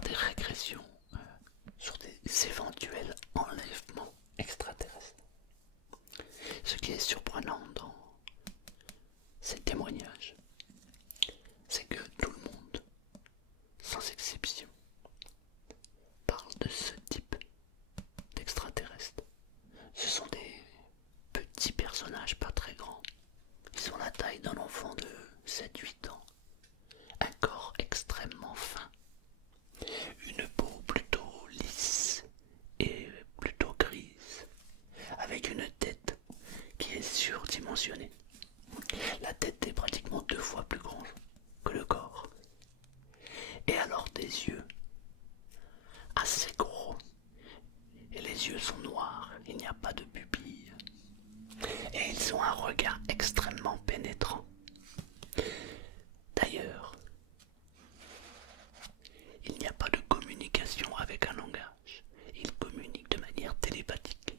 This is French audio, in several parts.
faire des régressions sur des éventuels enlèvements extraterrestres. Ce qui est surprenant dans ces témoignages, c'est que tout le monde, sans exception, parle de ce type d'extraterrestres. Ce sont des petits personnages pas très grands. Ils ont la taille d'un enfant de 7-8 ans, un corps extrêmement fin, une peau plutôt lisse et plutôt grise, avec une tête qui est surdimensionnée. La tête est pratiquement 2 fois plus grande que le corps. Et alors des yeux assez gros. Et les yeux sont noirs, il n'y a pas de pupilles. Et ils ont un regard extrêmement pénétrant. D'ailleurs, il n'y a pas de communication avec un langage. Ils communiquent de manière télépathique.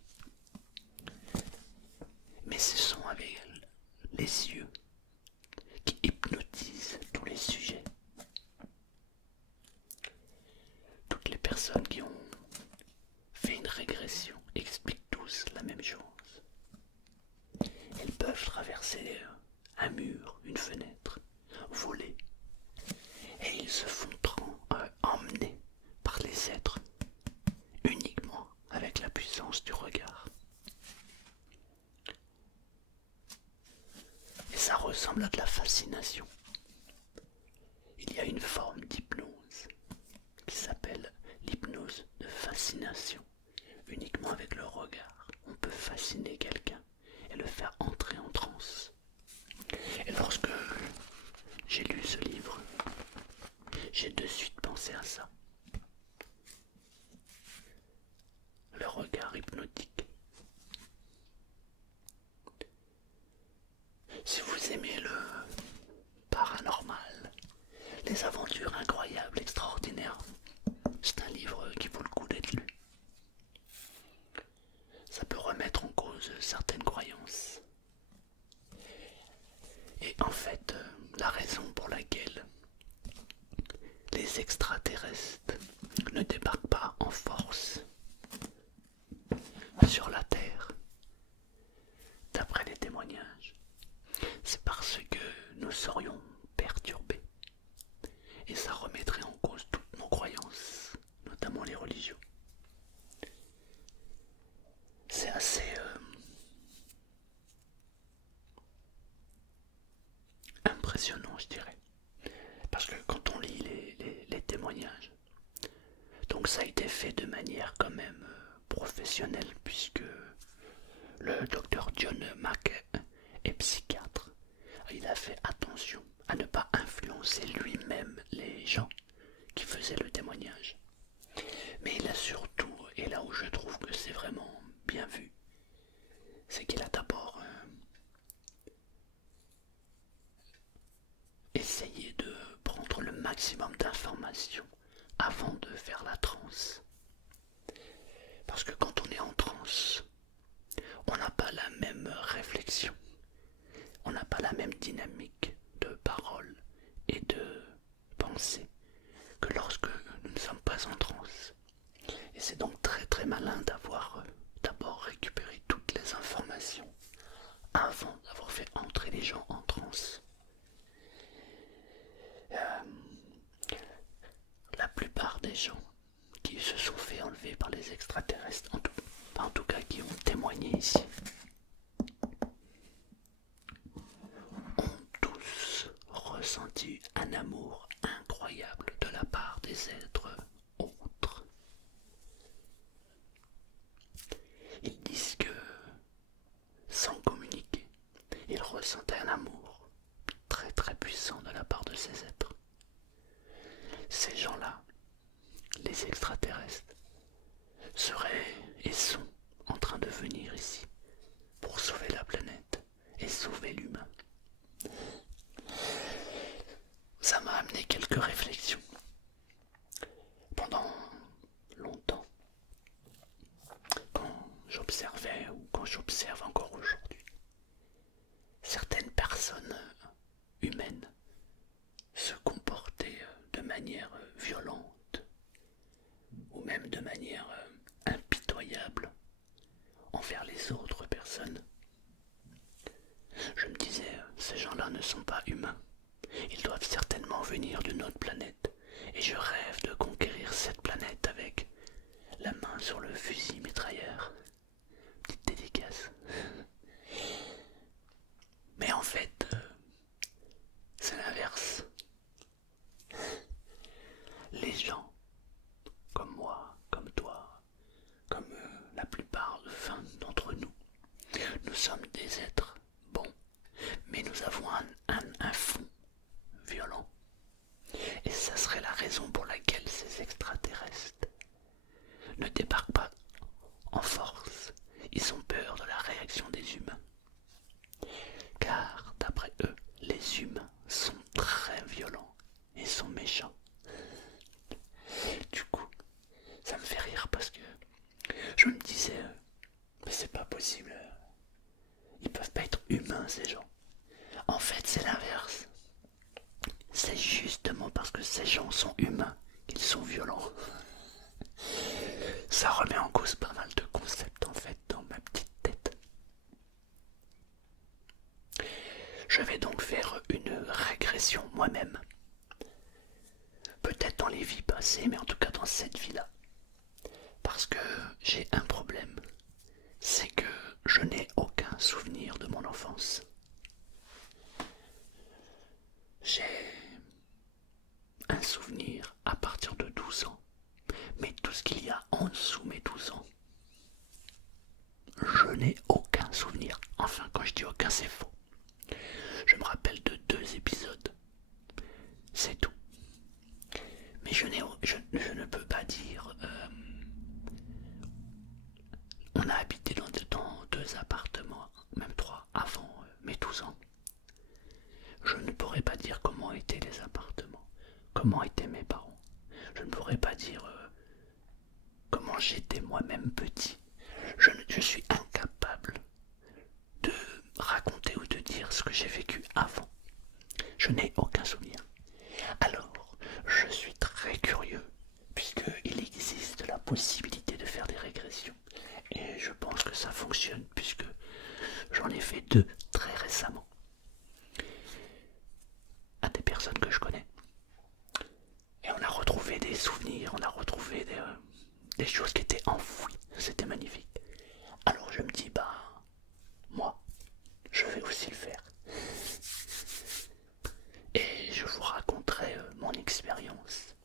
Mais ce sont avec les yeux qui hypnotisent tous les sujets. Toutes les personnes qui ont fait une régression expliquent tous la même chose. Ils peuvent traverser un mur, une fenêtre, voler, et ils se font emmener par les êtres uniquement avec la puissance du regard. Et ça ressemble à de la fascination. Il y a une forme d'hypnose qui s'appelle l'hypnose de fascination. Uniquement avec le regard, on peut fasciner quelqu'un et le faire entrer en transe. Et lorsque j'ai lu ce livre, j'ai de suite pensé à ça. Le regard hypnotique. Si vous aimez le paranormal, les aventures incroyables, extraordinaires, c'est un livre qui vaut le coup d'être lu. Ça peut remettre en cause certaines croyances. Et en fait, la raison pour laquelle les extraterrestres ne débarquent pas en force sur la Terre, d'après les témoignages, c'est parce que nous serions perturbés. Et ça remettrait en cause toutes nos croyances, notamment les religions. C'est assez impressionnant, je dirais. Parce que quand on lit les témoignages, donc ça a été fait de manière quand même professionnelle, puisque le docteur John Mack est psychiatre. Il a fait attention à ne pas influencer lui-même les gens qui faisaient le témoignage. Mais il a surtout, et là où je trouve que c'est vraiment bien vu, c'est qu'il a d'abord essayé de prendre le maximum d'informations avant de faire la transe. Parce que quand on est en transe, on n'a pas la même réflexion, on n'a pas la même dynamique de parole et de pensée que lorsque nous ne sommes pas en transe. Et c'est donc très très malin d'avoir d'abord récupéré toutes les informations avant d'avoir fait entrer les gens en transe. La plupart des gens qui se sont fait enlever par les extraterrestres, en tout cas qui ont témoigné ici, ont tous ressenti un amour incroyable de la part des êtres autres. Ils disent que, sans communiquer, ils ressentaient un amour très très puissant de la part de ces êtres. Ces gens-là, les extraterrestres, seraient et sont en train de venir ici pour sauver la planète et sauver l'humain. Ça m'a amené quelques réflexions. Pendant longtemps, quand j'observais ou quand j'observe encore aujourd'hui, certaines personnes humaines se comportaient de manière violente autre planète. Et je rêve de conquérir cette planète avec la main sur le fusil mitrailleur. Petite dédicace. Mais en fait, c'est l'inverse. Les gens, comme moi, comme toi, comme la plupart d'entre nous, nous sommes des êtres bons, mais nous avons un fond violent. Et ça serait la raison pour laquelle ces extraterrestres ne débarquent pas en force. Ils ont peur de la réaction des humains. Car, d'après eux, les humains sont très violents et sont méchants. Du coup, ça me fait rire parce que je me disais, mais c'est pas possible. Ils peuvent pas être humains, ces gens. En fait, c'est l'inverse. C'est justement parce que ces gens sont humains qu'ils sont violents. Ça remet en cause pas mal de concepts en fait dans ma petite tête. Je vais donc faire une régression moi-même. Peut-être dans les vies passées, mais en tout cas dans cette vie-là. Parce que j'ai un problème. C'est que je n'ai aucun souvenir de mon enfance. J'ai un souvenir à partir de 12 ans. Mais tout ce qu'il y a en dessous mes 12 ans, je n'ai aucun souvenir. Enfin, quand je dis aucun, c'est faux. Je me rappelle de 2 épisodes. C'est tout. Mais je ne peux pas dire... on a habité dans 2 appartements, même 3, avant mes 12 ans. Je ne pourrais pas dire comment étaient les appartements, comment étaient mes parents. Je ne pourrais pas dire comment j'étais moi-même petit. Je suis incapable de raconter ou de dire ce que j'ai vécu avant. Je n'ai aucun souvenir. Alors, je suis très curieux, puisqu'il existe la possibilité de faire des régressions. Et je pense que ça fonctionne, puisque j'en ai fait 2 très récemment. À des personnes que je connais. Et on a retrouvé des souvenirs, on a retrouvé des choses qui étaient enfouies. C'était magnifique. Alors je me dis, moi, je vais aussi le faire. Et je vous raconterai mon expérience.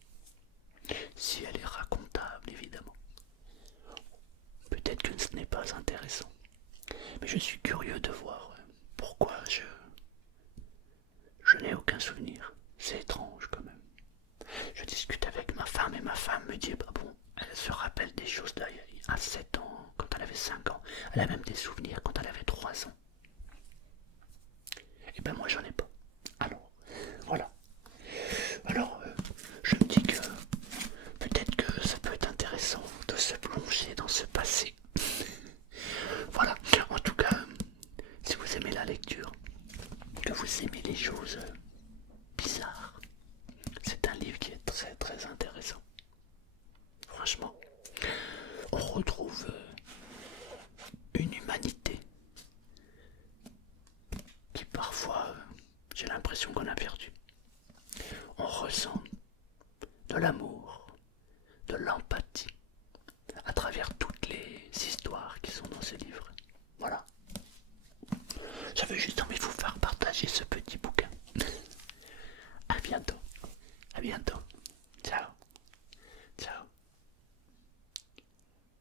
Si elle est racontable, évidemment. Peut-être que ce n'est pas intéressant. Mais je suis curieux de voir pourquoi je n'ai aucun souvenir. C'est étrange quand même. Je discute avec ma femme et ma femme me dit, bon, elle se rappelle des choses à 7 ans, quand elle avait 5 ans. Elle a même des souvenirs quand elle avait 3 ans. Et ben moi j'en ai pas. Alors, voilà. Alors, je me dis que peut-être que ça peut être intéressant de se plonger dans ce passé. Voilà. En tout cas, si vous aimez la lecture, que vous aimez les choses bizarres, c'est un livre qui est très très intéressant. Franchement, on retrouve une humanité qui parfois, j'ai l'impression qu'on a perdu. On ressent de l'amour, de l'empathie à travers toutes les histoires qui sont dans ce livre. Voilà. J'avais juste envie de vous faire